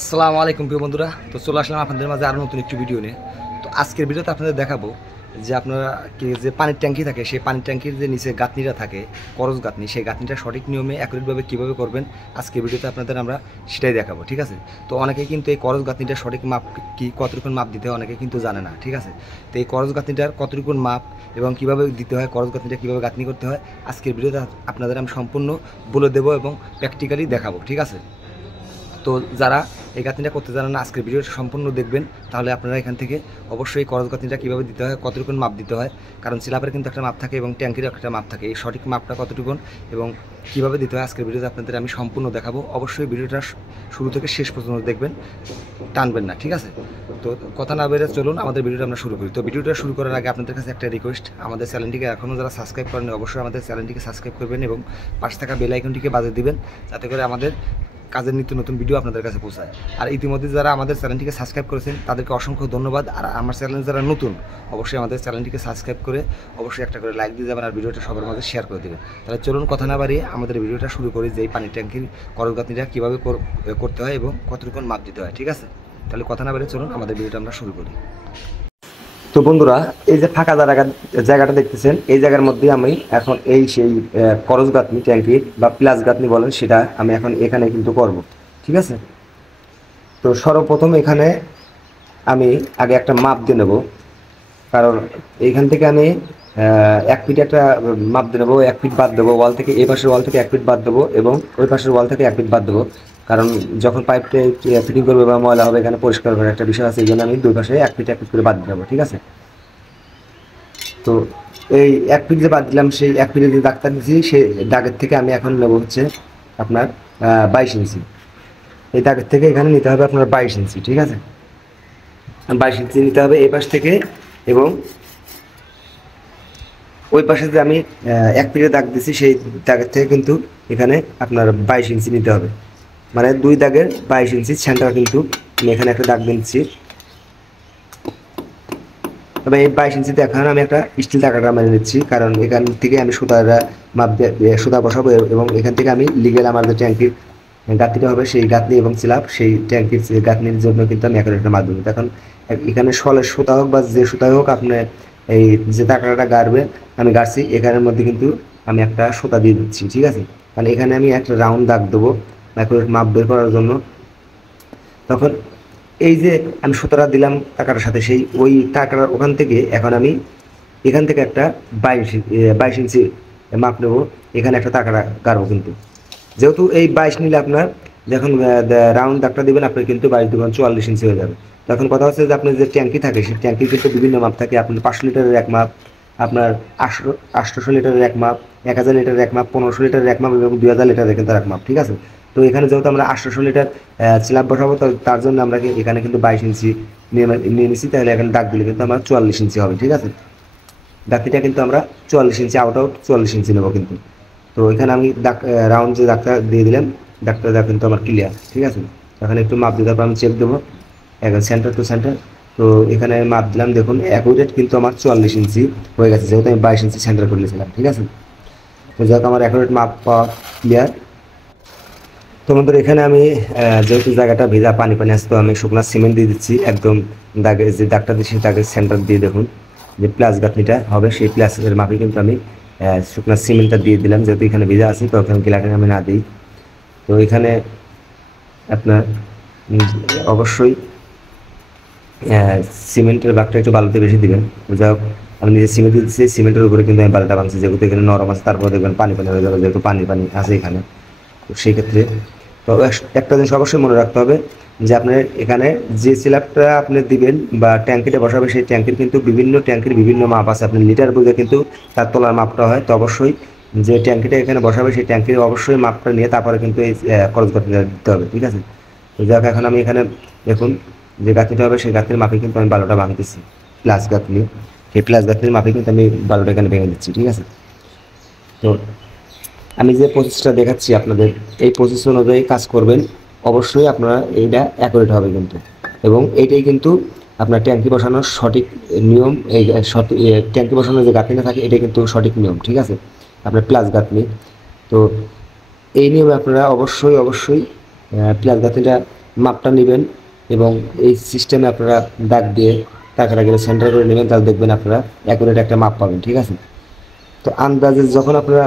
আসসালামু আলাইকুম প্রিয় বন্ধুরা। তো চলে আসলাম আপনাদের মাঝে আরও নতুন একটি ভিডিও নিয়ে। তো আজকের ভিডিওতে আপনাদের দেখাবো যে আপনারা যে পানির ট্যাঙ্কি থাকে, সেই পানির ট্যাঙ্কির যে নিচে গাঁথনিটা থাকে, করজ গাঁথনি, সেই গাঁথনিটা সঠিক নিয়মে অ্যাকুরেটভাবে কীভাবে করবেন আজকের ভিডিওতে আপনাদের আমরা সেটাই দেখাবো, ঠিক আছে। তো অনেকেই কিন্তু এই করজ গাঁথনিটা সঠিক মাপ কি কতটুকুন মাপ দিতে হয় অনেকে কিন্তু জানে না, ঠিক আছে। তো এই করজ গাঁথনিটার কতটুকুন মাপ এবং কীভাবে দিতে হয়, করজ গাঁথনিটা কীভাবে গাঁথনি করতে হয় আজকের ভিডিওতে আপনাদের আমি সম্পূর্ণ বলে দেবো এবং প্র্যাকটিক্যালি দেখাবো, ঠিক আছে। তো যারা এই গাঁথনিটা করতে জানেন না, আজকের ভিডিওটা সম্পূর্ণ দেখবেন, তাহলে আপনারা এখান থেকে অবশ্যই করজ গাঁথনিটা কীভাবে দিতে হয়, কতটুকুন মাপ দিতে হয়, কারণ স্ল্যাবের কিন্তু একটা মাপ থাকে এবং ট্যাঙ্কিরও একটা মাপ থাকে। এই সঠিক মাপটা কতটুকুন এবং কীভাবে দিতে হয় আজকের ভিডিওতে আপনাদের আমি সম্পূর্ণ দেখাবো। অবশ্যই ভিডিওটা শুরু থেকে শেষ পর্যন্ত দেখবেন, টানবেন না, ঠিক আছে। তো কথা না বেড়ে চলুন আমাদের ভিডিওটা আমরা শুরু করি। তো ভিডিওটা শুরু করার আগে আপনাদের কাছে একটা রিকোয়েস্ট, আমাদের চ্যানেলটিকে এখনও যারা সাবস্ক্রাইব করেন অবশ্যই আমাদের চ্যানেলটিকে সাবস্ক্রাইব করবেন এবং পাশে থাকা বেল আইকনটিকে বাজিয়ে দিবেন, যাতে করে আমাদের কাজের নিত্য নতুন ভিডিও আপনাদের কাছে পৌঁছায়। আর ইতিমধ্যে যারা আমাদের চ্যানেলটিকে সাবস্ক্রাইব করেছেন তাদেরকে অসংখ্য ধন্যবাদ। আর আমার চ্যানেল যারা নতুন অবশ্যই আমাদের চ্যানেলটিকে সাবস্ক্রাইব করে অবশ্যই একটা করে লাইক দিয়ে যাবেন আর ভিডিওটা সবার মাঝে শেয়ার করে দেবেন। তাহলে চলুন কথা না বাড়িয়ে আমাদের ভিডিওটা শুরু করি, যে এই পানির ট্যাঙ্কির করজ গাঁথনিটা কীভাবে করতে হয় এবং কতটুকু মাপ দিতে হয়, ঠিক আছে। তাহলে কথা না বাড়িয়ে চলুন আমাদের ভিডিওটা আমরা শুরু করি। তো বন্ধুরা, এই যে ফাঁকা জায়গাটা দেখতেছেন, এই জায়গার মধ্যে আমি এখন সেই করজ গাঁথনি ট্যাঙ্কির বা প্লাস গাঁথনি বলেন, সেটা আমি এখন এখানে কিন্তু করব, ঠিক আছে। তো সর্বপ্রথম এখানে আমি আগে একটা মাপ দিয়ে নেব, কারণ এইখান থেকে আমি 1 ফিট একটা মাপ দিয়ে নেবো, 1 ফিট বাদ দেবো ওয়াল থেকে, এই পাশের ওয়াল থেকে 1 ফিট বাদ দেবো এবং ওই পাশের ওয়াল থেকে 1 ফিট বাদ দেবো, কারণ যখন পাইপটা ফিটিং করবে বা ময়লা হবে এখানে পরিষ্কার করার একটা বিষয় আছে, এই জন্য আমি দুই পাশে 1 ফিট 1 ফিট করে বাদ দেবো, ঠিক আছে। তো এই 1 ফিট যে বাদ দিলাম, সেই 1 ফিটে যে দাগটা দিয়েছি সেই দাগের থেকে আমি এখন নেবো হচ্ছে আপনার 22 ইঞ্চি। এই দাগের থেকে এখানে নিতে হবে আপনার 22 ইঞ্চি, ঠিক আছে। 22 ইঞ্চি নিতে হবে এই পাশ থেকে, এবং ওই পাশে যে আমি 1 ফিটে দাগ দিছি সেই দাগের থেকে কিন্তু এখানে আপনার 22 ইঞ্চি নিতে হবে, মানে দুই দাগের 22 ইঞ্চি সেন্টার কিন্তু আমি এখানে একটা দাগ দিচ্ছি। তবে এই 22 ইঞ্চিতে এখন আমি একটা স্টিল টাকাটা মেনে নিচ্ছি, কারণ এখান থেকে আমি সুতা বসাবো এবং এখান থেকে আমি লিগেল আমার যে ট্যাঙ্কির গাঁথনিটা হবে সেই গাঁথনি এবং স্ল্যাব, সেই ট্যাঙ্কির গাঁথনির জন্য কিন্তু আমি এখন একটা মাধ্যমে এখন এখানে শলের সুতা হোক বা যে সুতাই হোক, আপনার এই যে টাকাটা গাড়বে আমি গাড়ছি এখানের মধ্যে কিন্তু আমি একটা সুতা দিয়ে দিচ্ছি, ঠিক আছে। কারণ এখানে আমি একটা রাউন্ড দাগ দেবো অ্যাকুরেট মাপ বের করার জন্য। তখন এই যে আমি সুতাটা দিলাম টাকাটার সাথে, সেই ওই টাকাটার ওখান থেকে এখন আমি এখান থেকে একটা 22 ইঞ্চি মাপ নেবো, এখানে একটা টাকাটা গাড়বো। কিন্তু যেহেতু এই 22 নিলে আপনার যখন রাউন্ড দাগটা দেবেন আপনার কিন্তু 22 × 44 ইঞ্চি হয়ে যাবে। তখন কথা হচ্ছে যে আপনার যে ট্যাঙ্কি থাকে সেই ট্যাঙ্কির কিন্তু বিভিন্ন মাপ থাকে, আপনার 500 লিটারের এক মাপ, আপনার 800 লিটারের এক মাপ, 1000 লিটারের এক মাপ, 1500 লিটারের এক মাপ এবং 2000 লিটারের কিন্তু এক মাপ, ঠিক আছে। তো এখানে যেহেতু আমরা 800 লিটার স্ল্যাব বসাবো, তো তার জন্য আমরা এখানে কিন্তু 22 ইঞ্চি নিয়ে নিচ্ছি, তাহলে এখানে দাগ দিলে কিন্তু আমার 44 ইঞ্চি হবে, ঠিক আছে। দাগটিটা কিন্তু আমরা 44 ইঞ্চি আউট 44 ইঞ্চি নেবো কিন্তু। তো এখানে আমি রাউন্ড যে দাগটা দিয়ে দিলাম, দাগটা কিন্তু আমার ক্লিয়ার, ঠিক আছে। এখানে একটু মাপ দিয়ে তারপর আমি চেক দেবো এখন সেন্টার টু সেন্টার। তো এখানে মাপ দিলাম, দেখুন অ্যাকুরেট কিন্তু আমার 44 ইঞ্চি হয়ে গেছে, যেহেতু আমি 22 ইঞ্চি সেন্টার করে নিয়েছিলাম, ঠিক আছে। তো যাক আমার অ্যাকুরেট মাপ পাওয়া ক্লিয়ার। তো বন্ধুরা, এখানে আমি যেহেতু জায়গাটা ভেজা পানি আসছে, তো আমি শুকনা সিমেন্ট দিয়ে দিচ্ছি একদম দাগে, যে দাগটা দিচ্ছি দাগের সেন্টার দিয়ে দেখুন যে প্লাস গাঁথনিটা হবে সেই প্লাসের মাপে কিন্তু আমি শুকনা সিমেন্টটা দিয়ে দিলাম, যেহেতু এখানে ভেজা আছে তো ওখানে গিলাটাকে আমি না দিই। তো এখানে আপনার অবশ্যই সিমেন্টের ভাগটা একটু বালুতে বেশি দিবেন। যাই হোক, আমি নিজে সিমেন্ট দিচ্ছি, সিমেন্টের উপরে কিন্তু আমি বালুটা বানছি, যেহেতু এখানে নরম আছে, তারপরে দেখবেন পানি হয়ে যাবে, যেহেতু পানি আছে এখানে। তো সেই ক্ষেত্রে তো একটা জিনিস অবশ্যই মনে রাখতে হবে যে আপনার এখানে যে স্ল্যাবটা আপনি দিবেন বা ট্যাঙ্কিটা বসাবে সেই ট্যাঙ্কির কিন্তু বিভিন্ন ট্যাঙ্কির বিভিন্ন মাপ আছে, আপনি লিটার বুঝে কিন্তু তার তলার মাপটা হয়। তো অবশ্যই যে ট্যাঙ্কিটা এখানে বসাবে সেই ট্যাঙ্কির অবশ্যই মাপটা নিয়ে তারপরে কিন্তু এই খরচ গাঁথনিটা দিতে হবে, ঠিক আছে। তো যাক, এখন আমি এখানে দেখুন যে গাঁথনিটা হবে সেই গাঁথনির মাপে কিন্তু আমি বালুটা ভাঙতেছি, প্লাস গাঁথনি, সেই প্লাস গাঁথনির মাপে কিন্তু আমি বালুটা এখানে ভেঙে দিচ্ছি, ঠিক আছে। তো আমি যে প্রসেসটা দেখাচ্ছি আপনাদের, এই প্রসেস অনুযায়ী কাজ করবেন, অবশ্যই আপনারা এইটা অ্যাকুরেট হবে কিন্তু, এবং এইটাই কিন্তু আপনার ট্যাঙ্কি বসানোর সঠিক নিয়ম। এই সঠিক ট্যাঙ্কি বসানোর যে গাঁথনিটা থাকে এটাই কিন্তু সঠিক নিয়ম, ঠিক আছে, আপনার প্লাস গাঁথনি। তো এই নিয়মে আপনারা অবশ্যই প্লাস গাঁথনিটা মাপটা নেবেন এবং এই সিস্টেমে আপনারা দাগ দিয়ে টাকাটা গেলে সেন্টার করে নেবেন, তাহলে দেখবেন আপনারা অ্যাকুরেট একটা মাপ পাবেন। ঠিক আছে, তো আন্দাজে যখন আপনারা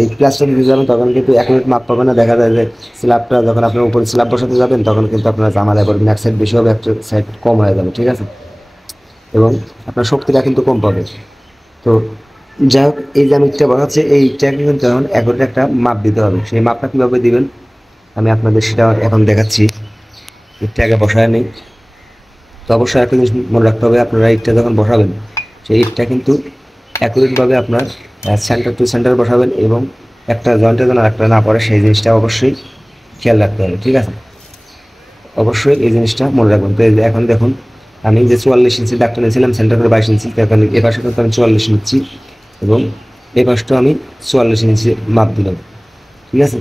এই প্লাসটা দিতে যাবেন তখন কিন্তু অ্যাকুরেট মাপ পাবেন না। দেখা যায় যে স্ল্যাবটা যখন আপনার উপরে স্ল্যাব বসাতে যাবেন তখন কিন্তু আপনারা ঝামেলায় পড়বেন, এক সাইড বেশি হবে, এক সাইড কম হয়ে যাবে। ঠিক আছে, এবং আপনার শক্তিটা কিন্তু কম পাবে। তো যাই হোক, এই যে আমি ইটটা বানাচ্ছি এই ইটটাকে কিন্তু এখন অ্যাকুরেট একটা মাপ দিতে হবে। সেই মাপটা কীভাবে দিবেন আমি আপনাদের সেটা এখন দেখাচ্ছি। ইটটা আগে বসায় নেই। তো অবশ্যই একটা জিনিস মনে রাখতে হবে, আপনারা ইটটা যখন বসাবেন সেই ইটটা কিন্তু অ্যাকুরেটভাবে আপনার সেন্টার টু সেন্টার বসাবেন এবং একটা জয়েন্টের যেন একটা না পড়ে সেই জিনিসটা অবশ্যই খেয়াল রাখতে হবে। ঠিক আছে, অবশ্যই এই জিনিসটা মনে রাখবেন। তো এখন দেখুন আমি যে 44 ইঞ্চি দাগটা নিয়েছিলাম সেন্টার করে 22 ইঞ্চি, এখন এ পাশে কিন্তু আমি 44 নিচ্ছি এবং এই পাশটাও আমি 44 ইঞ্চি মাপ দিলাম। ঠিক আছে,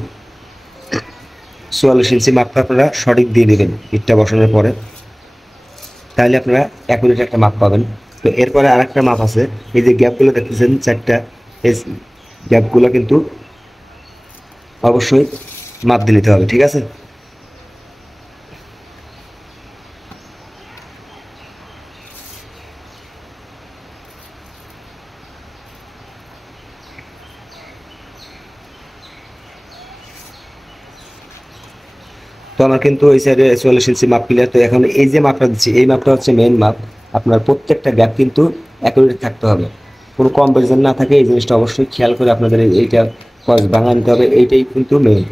44 ইঞ্চি মাপটা আপনারা সঠিক দিয়ে দেবেন ইটটা বসানোর পরে, তাহলে আপনারা অ্যাকুরেট একটা মাপ পাবেন। তো এরপরে আর একটা মাপ আছে, এই যে গ্যাপগুলো দেখতেছেন চারটা, এই গ্যাপগুলো কিন্তু অবশ্যই মাপ দিয়ে নিতে হবে। ঠিক আছে, তো আমার কিন্তু ওই সাইডে 44 ইঞ্চি মাপ ক্লিয়ার। তো এখন এই যে মাপটা দিচ্ছি এই মাপটা হচ্ছে মেইন মাপ। আপনার প্রত্যেকটা গ্যাপ কিন্তু অ্যাকুরেট থাকতে হবে, কোনো কম বেশি যেন না থাকে এই জিনিসটা অবশ্যই খেয়াল করে আপনাদের এইটা কস ভাঙা নিতে হবে। এইটাই কিন্তু মেইন।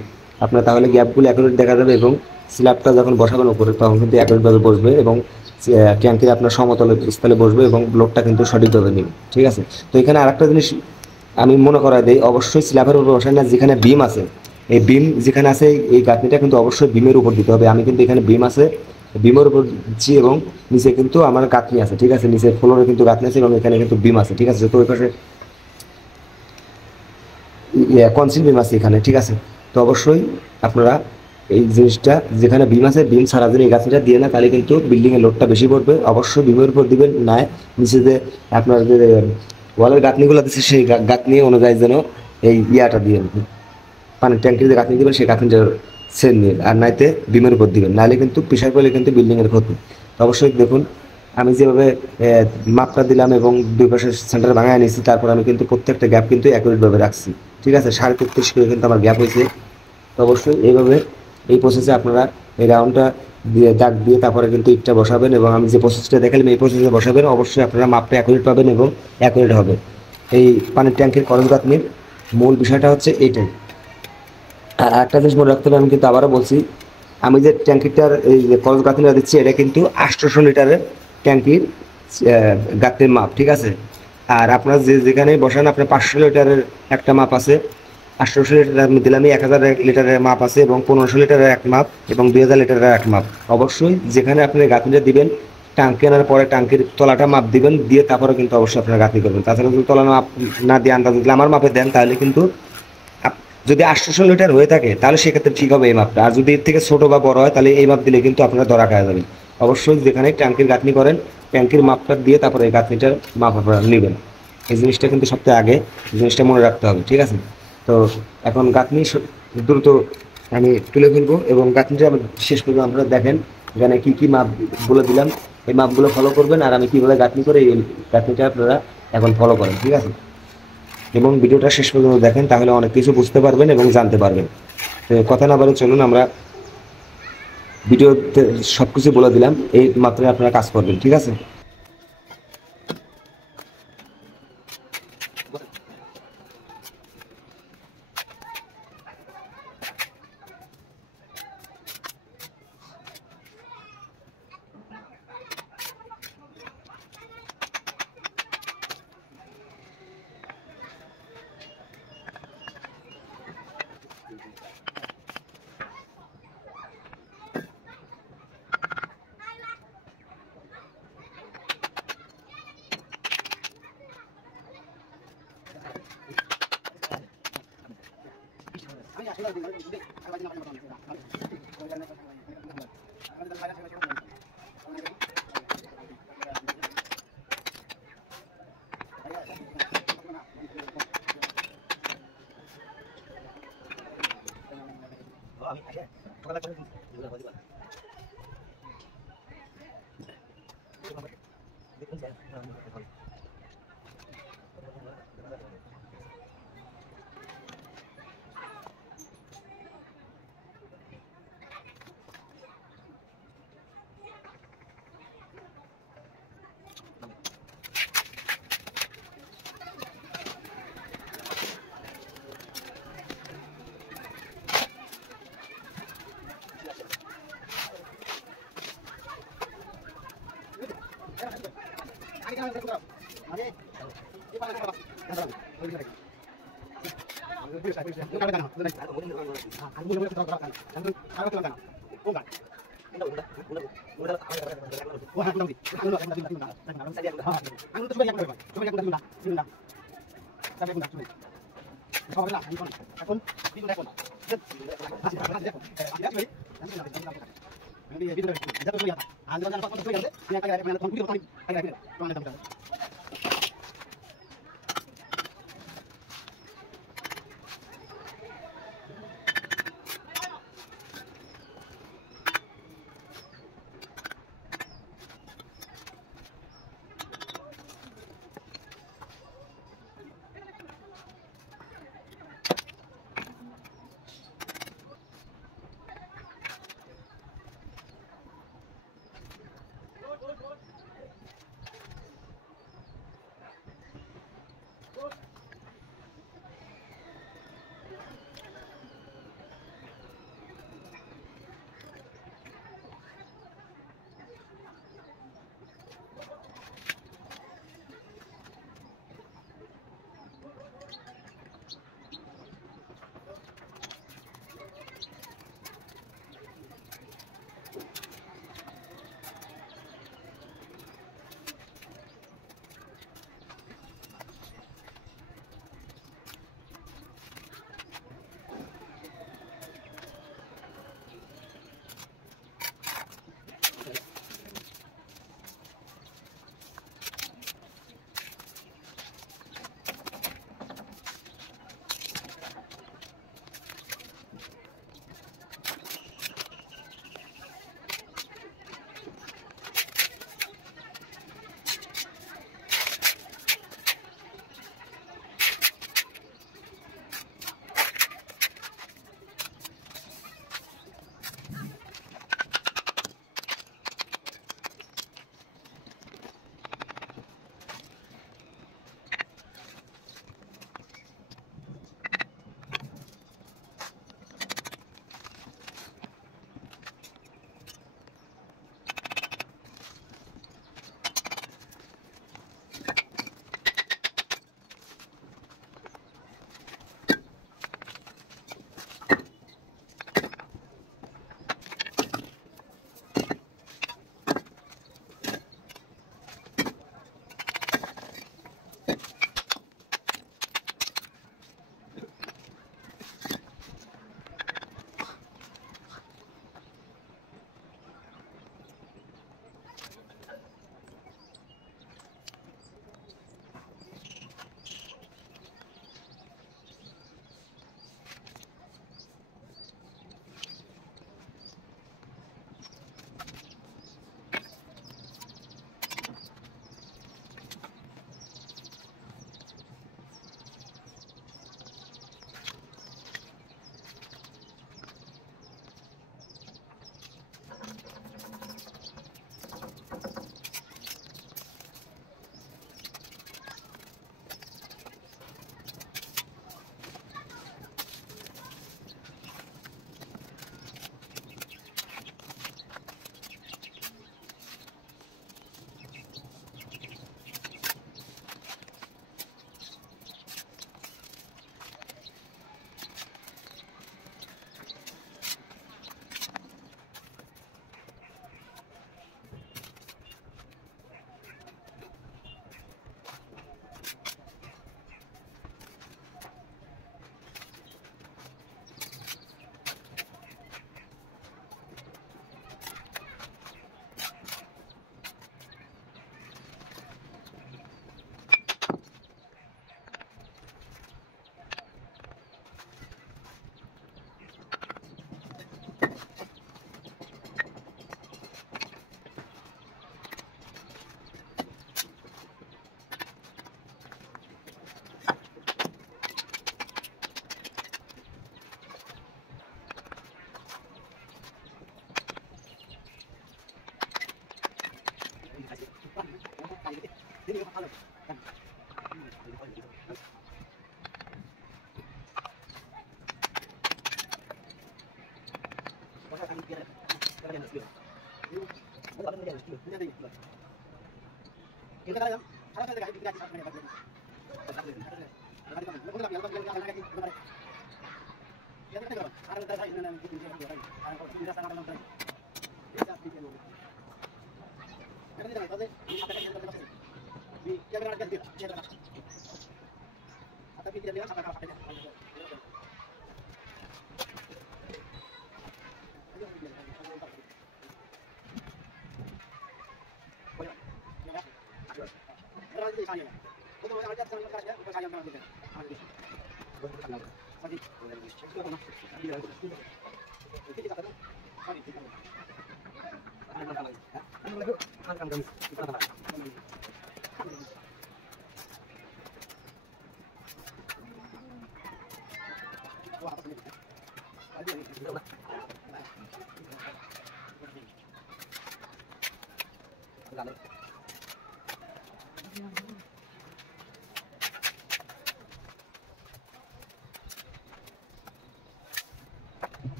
আপনার তাহলে গ্যাপগুলো অ্যাকুরেট দেখা যাবে এবং স্ল্যাবটা যখন বসাবেন উপরে তখন কিন্তু অ্যাকুরেটভাবে বসবে এবং ট্যাঙ্কির আপনার সমতল স্থলে বসবে এবং লোডটা কিন্তু সঠিকভাবে নেবে। ঠিক আছে, তো এখানে আরেকটা জিনিস আমি মনে করাই দিই, অবশ্যই স্ল্যাবের উপর বসায় না, যেখানে বিম আছে এই বিম যেখানে আছে এই গাঁথনিটা কিন্তু অবশ্যই বিমের উপর দিতে হবে। আমি কিন্তু এখানে বিম আছে, বিমের উপর দিচ্ছি এবং নিচে কিন্তু আমার গাঁথনি আছে। ঠিক আছে, নিচে ফ্লোরে কিন্তু গাঁথনি আছে এবং এখানে কিন্তু বিম আছে। ঠিক আছে, তো ওই পাশে কনসিল বিম আছে এখানে। ঠিক আছে, তো অবশ্যই আপনারা এই জিনিসটা যেখানে বিম আছে বিম ছাড়া যদি এই গাঁথনিটা দিয়ে না তাহলে কিন্তু বিল্ডিংয়ের লোডটা বেশি পড়বে। অবশ্যই বিমের উপর দিবেন, না নিচে যে আপনার যে ওয়ালের গাঁথনিগুলো দিচ্ছে সেই গাঁথনি অনুযায়ী যেন এই ইয়াটা দিয়ে পানির ট্যাঙ্কির যে গাঁথনি দেবেন সেই গাঁথনিটার সেন নিয়ে, আর নাইতে বিমের উপর দিবেন, নাহলে কিন্তু প্রেশার পড়লে কিন্তু বিল্ডিংয়ের ক্ষতি। তো অবশ্যই দেখুন আমি যেভাবে মাপটা দিলাম এবং দুই পাশে সেন্টার ভাঙায় নিয়েছি, তারপর আমি কিন্তু প্রত্যেকটা গ্যাপ কিন্তু অ্যাকুরেটভাবে রাখছি। ঠিক আছে, 33.5 করে কিন্তু আমার গ্যাপ হয়েছে। তো অবশ্যই এইভাবে এই প্রসেসে আপনারা এই রাউন্ডটা দিয়ে দাগ দিয়ে তারপরে কিন্তু ইটটা বসাবেন এবং আমি যে প্রসেসটা দেখালাম এই প্রসেসে বসাবেন। অবশ্যই আপনারা মাপটা অ্যাকুরেট পাবেন এবং অ্যাকুরেট হবে। এই পানির ট্যাঙ্কির করজ গাঁথনির মূল বিষয়টা হচ্ছে এইটাই। আর একটা জিনিস মনে রাখতে হবে, আমি কিন্তু আবারও বলছি, আমি যে ট্যাঙ্কিটার এই যে করজ গাঁথনিটা দিচ্ছি এটা কিন্তু 800 লিটারের ট্যাঙ্কির গাঁথনির মাপ। ঠিক আছে, আর আপনার যেখানে বসান আপনার 500 লিটারের একটা মাপ আছে, 800 লিটার আমি দিলাম, 1000 লিটারের মাপ আছে এবং 1500 লিটারের এক মাপ এবং 2000 লিটারের এক মাপ। অবশ্যই যেখানে আপনি গাঁথনিটা দিবেন ট্যাঙ্কি আনার পরে ট্যাঙ্কির তলাটা মাপ দিবেন, দিয়ে তারপরে কিন্তু অবশ্যই আপনার গাঁথনি করবেন। তাছাড়া যদি তলা মাপ না দিয়ে আন্দাজ দিলে আমার মাপে দেন তাহলে কিন্তু যদি 800 লিটার হয়ে থাকে তাহলে সেক্ষেত্রে ঠিক হবে এই মাপটা, আর যদি এর থেকে ছোটো বা বড় হয় তাহলে এই মাপ দিলে কিন্তু আপনারা ধরা খাওয়া যাবেন। অবশ্যই যেখানে ট্যাঙ্কির গাঁথনি করেন ট্যাঙ্কির মাপটা দিয়ে তারপরে এই গাঁথনিটার মাপ আপনারা নেবেন। এই জিনিসটা কিন্তু সবথেকে আগে জিনিসটা মনে রাখতে হবে। ঠিক আছে, তো এখন গাঁথনি দ্রুত আমি তুলে ফেলবো এবং গাঁথনিটা শেষ পর্যন্ত আপনারা দেখেন এখানে কী কী মাপ বলে দিলাম, এই মাপগুলো ফলো করবেন আর আমি কীভাবে গাঁথনি করে এই গাঁথনিটা আপনারা এখন ফলো করেন। ঠিক আছে, এবং ভিডিওটা শেষ পর্যন্ত দেখেন তাহলে অনেক কিছু বুঝতে পারবেন এবং জানতে পারবেন। তো কথা না বলে চলুন আমরা ভিডিওতে সব কিছু বলে দিলাম, এই মাত্রায় আপনারা কাজ করবেন। ঠিক আছে,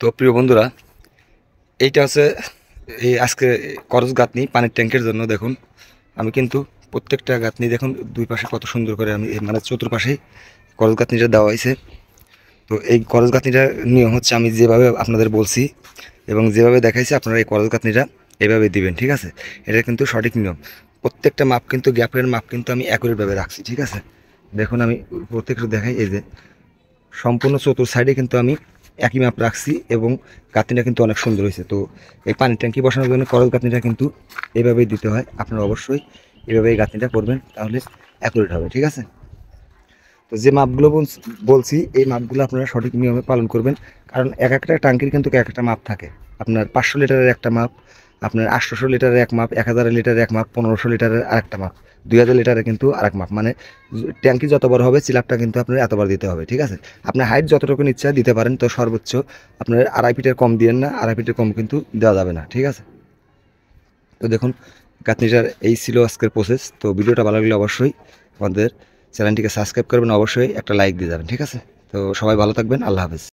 তো প্রিয় বন্ধুরা, এইটা হচ্ছে এই আজকে করজ গাঁথনি পানির ট্যাঙ্কের জন্য। দেখুন আমি কিন্তু প্রত্যেকটা গাঁথনি দেখুন দুই পাশে কত সুন্দর করে আমি মানে চতুর্পাশেই করজ গাঁথনিটা দেওয়া হয়েছে। তো এই করজ গাঁথনিটার নিয়ম হচ্ছে আমি যেভাবে আপনাদের বলছি এবং যেভাবে দেখাইছি আপনারা এই করজ গাঁথনিটা এইভাবে দিবেন, ঠিক আছে? এটা কিন্তু সঠিক নিয়ম। প্রত্যেকটা মাপ কিন্তু গ্যাপের মাপ কিন্তু আমি অ্যাকুরেটভাবে রাখছি, ঠিক আছে? দেখুন আমি প্রত্যেকটা দেখাই, এই যে সম্পূর্ণ চতুর সাইডে কিন্তু আমি একই মাপ রাখছি এবং গাঁথনিটা কিন্তু অনেক সুন্দর হয়েছে। তো এই পানির ট্যাঙ্কি বসানোর জন্য করজ গাঁথনিটা কিন্তু এইভাবেই দিতে হয়। আপনারা অবশ্যই এইভাবে এই গাঁথনিটা করবেন, তাহলে অ্যাকুরেট হবে, ঠিক আছে? তো যে মাপগুলো বলছি এই মাপগুলো আপনারা সঠিক নিয়মে পালন করবেন, কারণ এক একটা ট্যাঙ্কির কিন্তু এক একটা মাপ থাকে। আপনার 500 লিটারের একটা মাপ, আপনার 800 লিটারের এক মাপ, 1000 লিটারের এক মাপ, 1500 লিটারের আরেকটা মাপ, 2000 লিটারের কিন্তু আরেক মাপ। মানে ট্যাঙ্কি যত বড় হবে চিলাপটা কিন্তু আপনার এতবার দিতে হবে, ঠিক আছে? আপনার হাইট যতটুকু ইচ্ছা দিতে পারেন, তো সর্বোচ্চ আপনার 2.5 ফিটের কম দিয়েন না, 2.5 ফিটের কম কিন্তু দেওয়া যাবে না, ঠিক আছে? তো দেখুন গাঁথনিটার এই ছিল আজকের প্রসেস। তো ভিডিওটা ভালো লাগলে অবশ্যই আমাদের চ্যানেলটিকে সাবস্ক্রাইব করবেন, অবশ্যই একটা লাইক দিয়ে যাবেন, ঠিক আছে? তো সবাই ভালো থাকবেন, আল্লাহ হাফেজ।